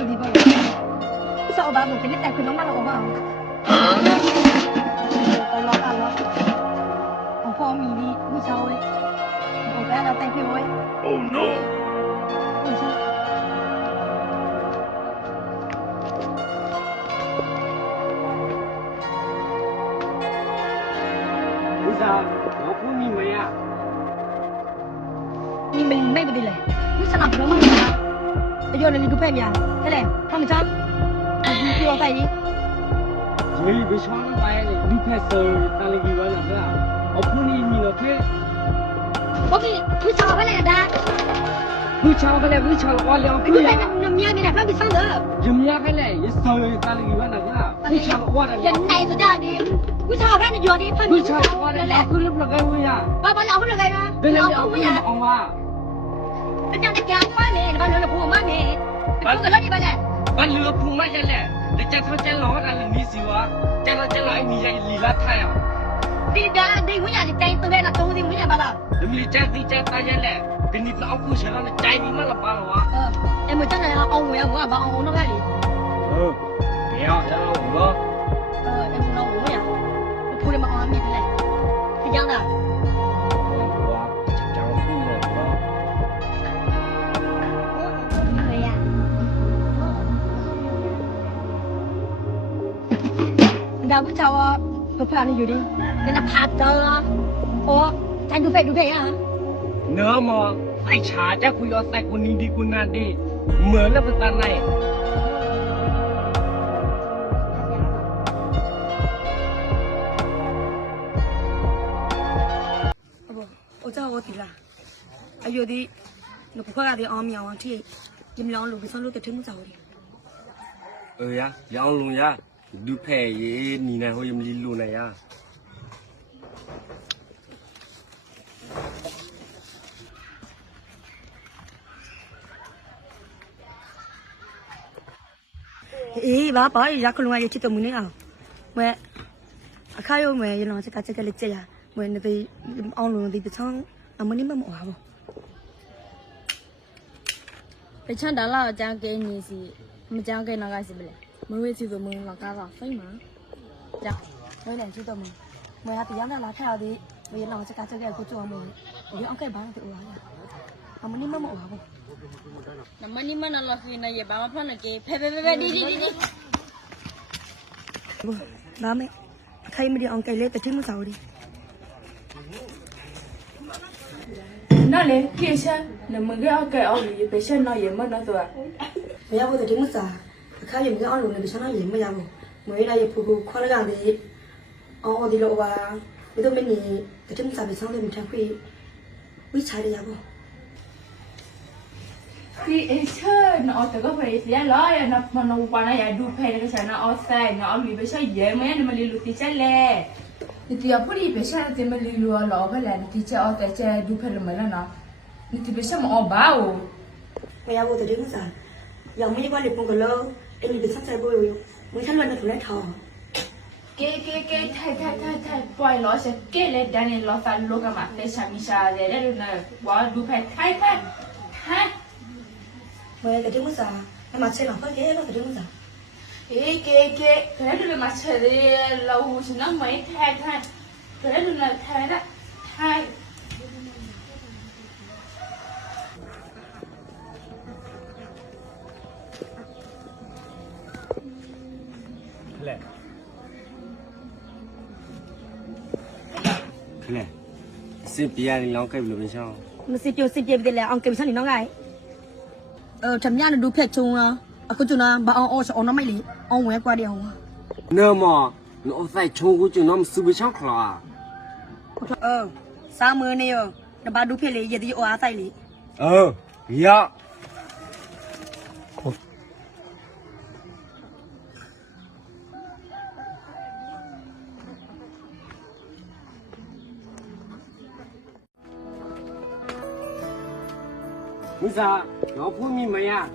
不地方，不少吧，我给你带回老妈了，好不好？我老大了，我泡米的，不少的，我给他带回我。Oh no！ 为啥？ 为啥？我不明白呀。 你们买不得嘞？你上哪不了吗？要了你都拍面，看嘞，他们家，你不要在意。 여기 왜 시원한 바에 루페서 딸기 와나 그라 어프니 미노테 我吵回来的， 위차가래 위차가 와려 你们那面面还没上的， 염야가래 있어요 딸기 와나 그라 위차가 와라 人奶子家的，为啥看着叫的，分 위차가 와라 아쿠르 블라가이야 爸爸老不那个呀， 내가 老不 아쿠르 呀， 엄마 人家家妈呢，把人家婆妈呢，我个老弟吧嘞， 발르 풍마샬래 내가 터질 러라는 미시와 자라 자라 미야 리라타야 你家你我家的在都在那东西我家吧了， 미자 미자 타야래 근데 너 아쿠 셔라는 짜이니 말라 바라와 也没真的要熬我呀，我把熬那个里， 배야 자라 우거 也没那我呀，我婆的嘛熬面嘞，是这样的， 와 진짜 후네 너 对呀，你家不吵啊，不怕你有的，跟他爬到了，哦，咱都飞呀。 너뭐 아이 차자 구여 살 군인디 군난디 뭐라 붙다나이 我知道我底了，还有的那不快的阿米啊，这你们两路上路的听不着的。 야 양롱야 누페 예 니네 호임 릴루나야 把人家可能也知道没呢啊，我看有没有那这个例子呀，我那对安龙的不唱，那么你们没话不？ ไปชั้นดาราจางเกนี่สิมันจางเกนากาสิเบลมือเวสิตัวมือลากาว่าไฟมาจ้ะ我来知道吗？我还比较那拉开的，我也那这个不做么？我就安排帮他做呀，那么你们没话不？ น้ำมันนี่มันน่ะล่ะคือน่ะอย่าบ้ามาพลันน่ะเกเพ่ดี不，那没，开没的安排嘞，但听不着的。 那嘞，变身，你们个要改奥利，变身那也没那多。 不要不但听不着，开有没有安龙的，不像那也没呀不，没那也不过快了干的，哦的了哇，我都没你，但听不着，不像的没太会，会猜的呀不。 变身，那奥这个会是呀，老呀，那玩那也ดูเพลก็ใช่นะ奥赛，那奥利变身也没那么离路地下嘞。你这要不离变身，怎么离路啊？老不来，你地下奥在这ดูเพล没了呢？你这变身么奥巴哦？ ไม่เอาแต่เรื่องสารยังไม่ได้ว่าเด็กปงกันแล้วไอ้นี่เป็นสักใจบ่อยมึงท่านวันนั้นถูกไล่ทอเก๋ไทยปล่อยล้อเสร็จเก๋เลยดันนี่ล้อฟันลูกกันมาเตะชามิชาเลยได้ดูนะว่าดูเพลไทยเมื่อแต่เรื่องสารไอ้มาเชื่อหลังเพื่อนเก๋แล้วแต่เรื่องสารเก๋เธอได้ดูมาเฉยเราฉันนั่งไม่ไทยเธอได้ดูนะไทยนะไทย 그래 그래 시비야니 랑kai blu bin shao มันสิเปียวไปเลยเอาเก็บชั้นนี่น้องไงทำยาดูเพชรชงอ่ะအခုကျွန်တော်ဘာအောင်น้ำไม่หลีเอาแหวกกว่าเดียว 너뭐 너 sai chogu ju no su bi chao khla สามมือนี่เดี๋ยวบาดูเพชรเลยอย่าดีโอ้อาใส่เลย 야为啥？老婆你没呀？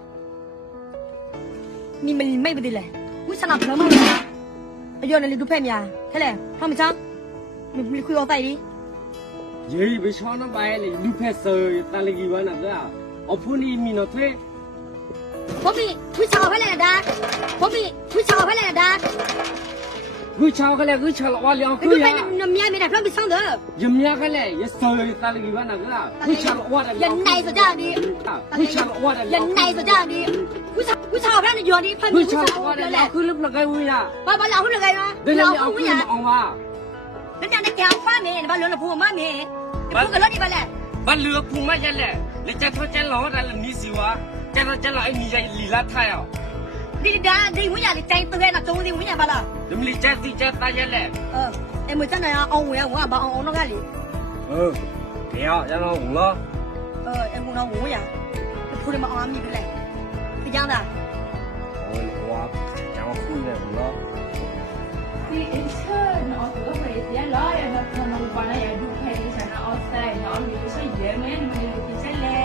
นี่มันไม่ไปดีเลยวิชาหนักแล้วมั้งไอ้ยอดเลยดูเพชรเนี่ยแค่ไหนทำไมจ๊ะมีคุยเอาใส่ดิ 여기 왜 시원한 바에 루페서 딸기 와나 그라 어프니 미노테 我比会炒回来的，我比会炒回来的， cứ chào cái này cứ chào qua liao 你 cứ 看 ya 那面没得，不要被伤的， yếm nhá cái này ya sờ ta là cái nào cái cứ chào qua đây 人奶是这样的， cứ chào qua đây 人奶是这样的，会炒回来的药的，喷 cứ 会 chào 炒 qua 回 đây 来， cứ lúc là cái vui à 把老虎那个呀， đây 老 là 虎 cái 呀， ông à 人家那电话没，你把人了扑妈没，你扑个老地方来， bắt lừa phụ mai chân lẹ lấy chân thôi chân ló ra là ní xíu á chân là anh ní dạy lì lá thay à 你的你我呀，你再多那中的我呀罢了， đừng lì chân thì chân ta chân lẹ 哎，没真的呀，昂我呀，我把昂那个里， kéo cho nó uống lo 哎，我那我呀，你扑的嘛昂咪不来，是这样的。 ôi quá cháu khui này uống lo ဒီအချက်နော်တော့ဖေးစီရလာရနော်ဘာလဲရဒူဖဲနေစနာအော်ဆိုင်နော်ဒီလိုရှိရဲမဲမလို့ဒီချက်လေ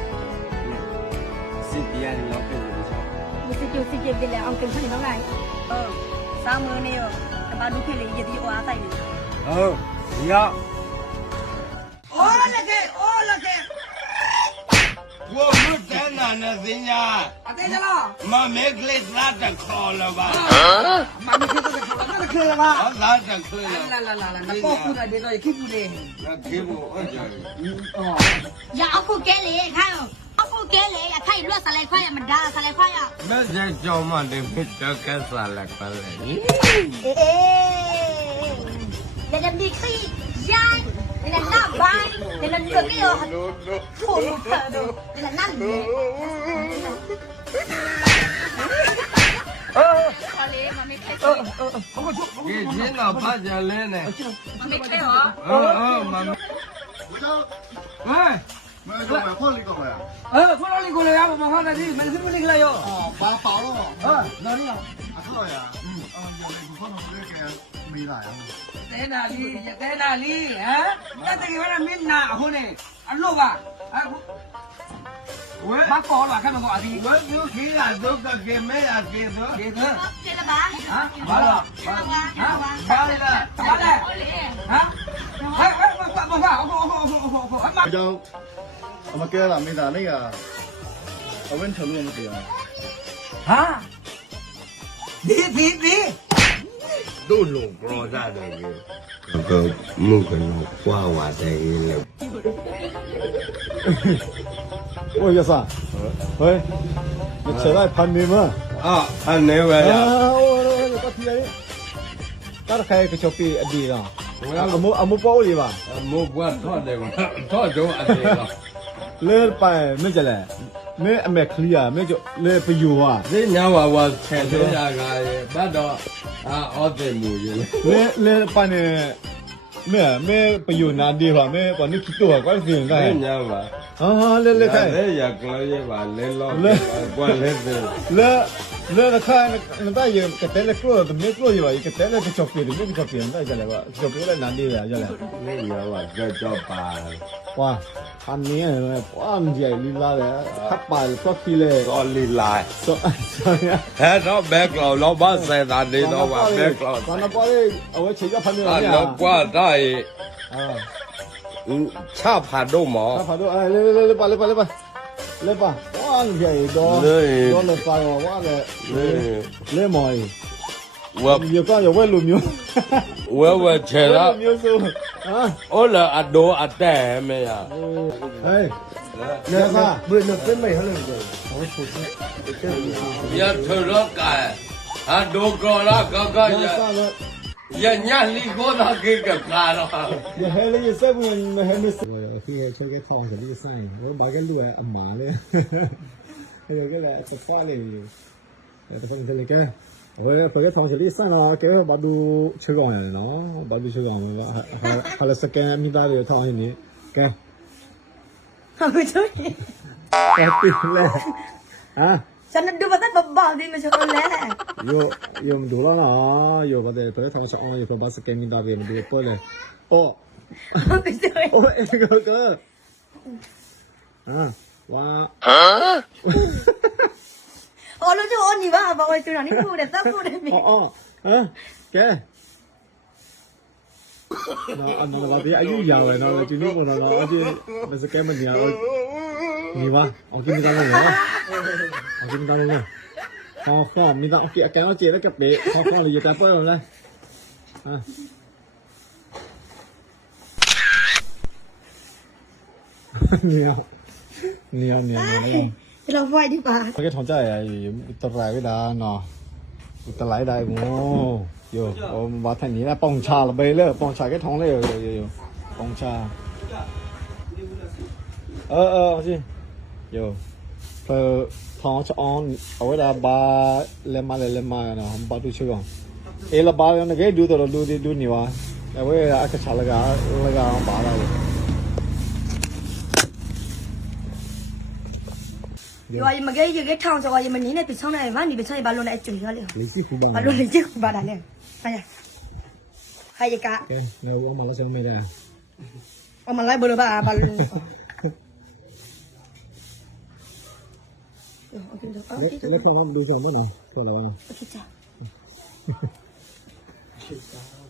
xin bia thì lo cái gì sao 你是就是这边来，昂跟上你那来，三门呢哟，把路费嘞也得挖在里。 gì á 我们在哪呢？人家妈没给拉着考了吧？ 妈咪去这个考了，那个去了吧？ 啊，拉着去了。 来，那保护的这个也可以不的。 那给我我讲， 哦， 呀，阿姑给嘞，看哦，阿姑给嘞呀，看一摞3来块呀，没打3来块呀。 那在叫嘛的，不叫干啥了？过来。 人家米可以呀，人家拿白，人家热给哟，破路破路，人家拿热。好嘞，妈没开车， 给钱了，把钱来呢。 妈没开哦。 妈妈。 哎没有，买货里搞的呀。 过来过来呀我们看的你们是不是来哟哦，把包了嘛。 哪里啊啊，知道呀。有那个可能那个没来啊。 在哪里？在哪里？啊？那这个玩意没拿回来，啊，录吧，啊，我把搞了，看没搞的？ 我就给啊，都给没啊，给都。 给他， 接了吧？ 啊，完了， 啊， 完了，完了，啊，哎，我， 我叫我们给了没打那个，我问程度我们给啊。 啊，你， 都弄不着啥的给。个木个弄挂瓦在了。 我叫啥？喂，你车来盘你吗？ 啊，按那位呀。 我把提来。刚开个小费ดีเนาะเอามือ包里吧没管他的嘛，他就按这个。 เลิกไปไม่จะแหละไม่อเมริกาไม่จะเลยไปอยู่อ่ะ人家娃娃才这样个，把到啊，我在木鱼了。 เลยไปเนี่ยไม่ไปอยู่นานดีกว่าไม่ก่อนนี้คิดตัวก็เสียได้人家娃， อ๋อเลยใคร人家过来吧，来老，过来的。 เลยใครนั่นได้ยังกระเตะเลยกลัวแต่ไม่กลัวอยู่อ่ะกระเตะเลยไปจบเปลี่ยนไม่ไปจบเปลี่ยนได้จะอะไรวะจบเปลี่ยนได้นานดีเลยจะอะไร人家娃这叫爸， ว้าอันนี้เนี่ยว้ามันใหญ่ลีลาเลยทับไปก็ทีเลย搞里来。 สอนเนี่ย哎，老白搞，老把菜单的老把白搞， ตอนนั้นป้าได้เอาไว้เฉียบพันธุ์啊， เนี่ย老瓜大爷， อ่า恰盘都ถ้า毛， ผ่านด้วยเลยไปว้าใหญ่ดอเลยฟ้าว้าเลยมอยอยู่ก็อยู่เว้ยลุมอยู่我吃ลุ了ม，อยู่สู้อ่ะ我了阿多阿呆没呀？ เฮ้ยเนี่ยซ่า也吃了干，阿多搞了搞搞เนี่ยซ่า也เลย也年里搞他给个干了。 อย่าให้เลยอย่าเสียบุญไม่ให้ไม่เสียคือช่วยแกทองจะรีบใส่ว่าบาแกรวยอ่ะหมาเลยให้แกแหละจะฟ้าเลยแต่ต้องจะเลยแกโอ้ยพอแกทองจะรีบใส่ละแกบาดูเชื่อก่อนเนาะบาดูเชื่อก่อนว่าฮาเลสแกนมีได้เลยทองอย่างนี้แก好chơi. แกปิดเลยอ่ะ Sao nó đưa vào tất bọc đi mà cho con lẽ. โยมดูแล้วเนาะโยมประเดี๋ยวพอทองจะเอาอยู่พอบัสแกนมีได้เลยมันดูเปิดเลยโอ้ Cái chơi. โอ้ยก็อ่ะว้า Nó cho con gì ba bảo ơi, chỗ nào đi phu để tao phu để mình. อ๋อแกอันนั้นว่าที่อายุยาวเลยเนาะทีนี้คนเราอายุมันสแกมมันเนี่ย你吧，我给你打龙了，我给你打龙了。好，你打我给我接了个别，好，你再过来，啊。nhiều cái đâu phải đi bà cái thằng trai này tập lại cái đá nó tập lại đây cũng yo bà thànhนี้นะปองชาละเบยเลยปองชาcái thằng này yoปองชาสิyo พอทองจะออนเอาไว้ดาบาเลมานะบาดูช่วยก่อนเอละบาเนี่ยก็ดูตัวดูนี่วะเอาไว้อาจจะชาละกาบาได้ rồi mà cái thằng cho mà ní này bị xong này mà ní bị xong này bà luôn lại chửi nó liền lấy xí phú bằng bà luôn lấy chiếc bà đã liền hay cả ok nếu ông mà nó sẽ mày đây ông mà lại bơ bà luôn lấy conดูส่วนđó nè con là bao nhiêu ok chào